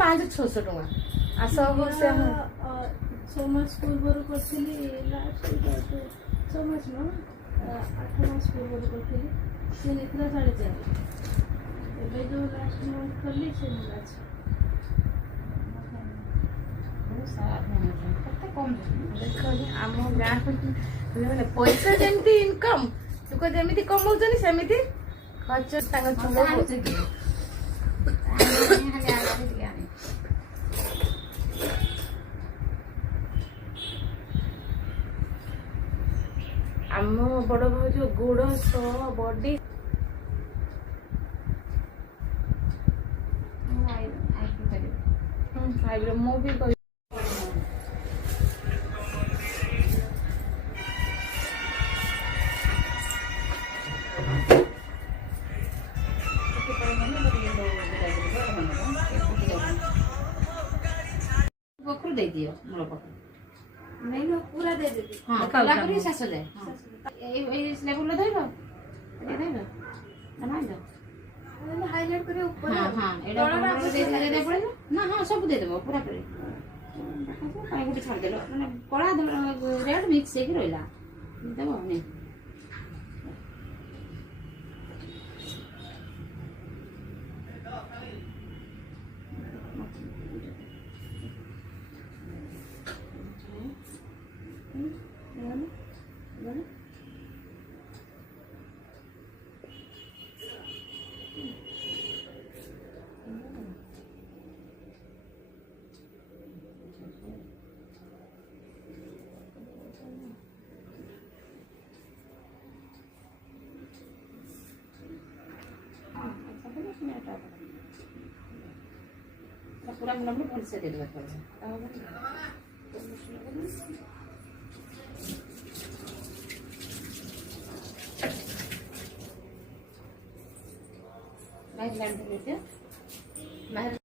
500-600 ଟଙ୍କା ଆସ ବର୍ଷେ 6 ମାସ ପୂର୍ବରୁ କରିଥିଲି ଲାଷ୍ଟ 6 ମାସ ନୁହଁ 8 ମାସ ପୂର୍ବରୁ କରିଥିଲି ସେ ନେଇଥିଲା 4.5 ଏବେ ଯେଉଁ ଲାଷ୍ଟ ମନ୍ଥ କଲି ସେ ନେଲା ଅଛି କେତେ କମ୍ ଦେଖନି ଆମ ଗାଁ ମାନେ ପଇସା ଯେମିତି ଇନକମ୍ ଲୋକ ଯେମିତି କମଉଛନ୍ତି ସେମିତି ଖର୍ଚ୍ଚ ତାଙ୍କ ଆମ ବଡ ଭାଉଜ ଗୋଡ ସହ ବଡି ମୁଁ ବି କରିବି ପଖରୁ ଦେଇଦିଅ ମୂଳ ପଖରୁ नहीं ना पूरा दे देती हाँ पूरा कर शेष जाए এই লেবুলো ধরব এটা ধরব না না हाईलाइट करे ऊपर हां हां एडा दे दे पड़े ना हां सब दे देबो पूरा करे पानी गुटी छाड़ देलो माने कळा रेड मिक्स हे कि रहला देबो ने पूरा मतलब भल से दे देबा पड़े बाहर लैंड लेते बाहर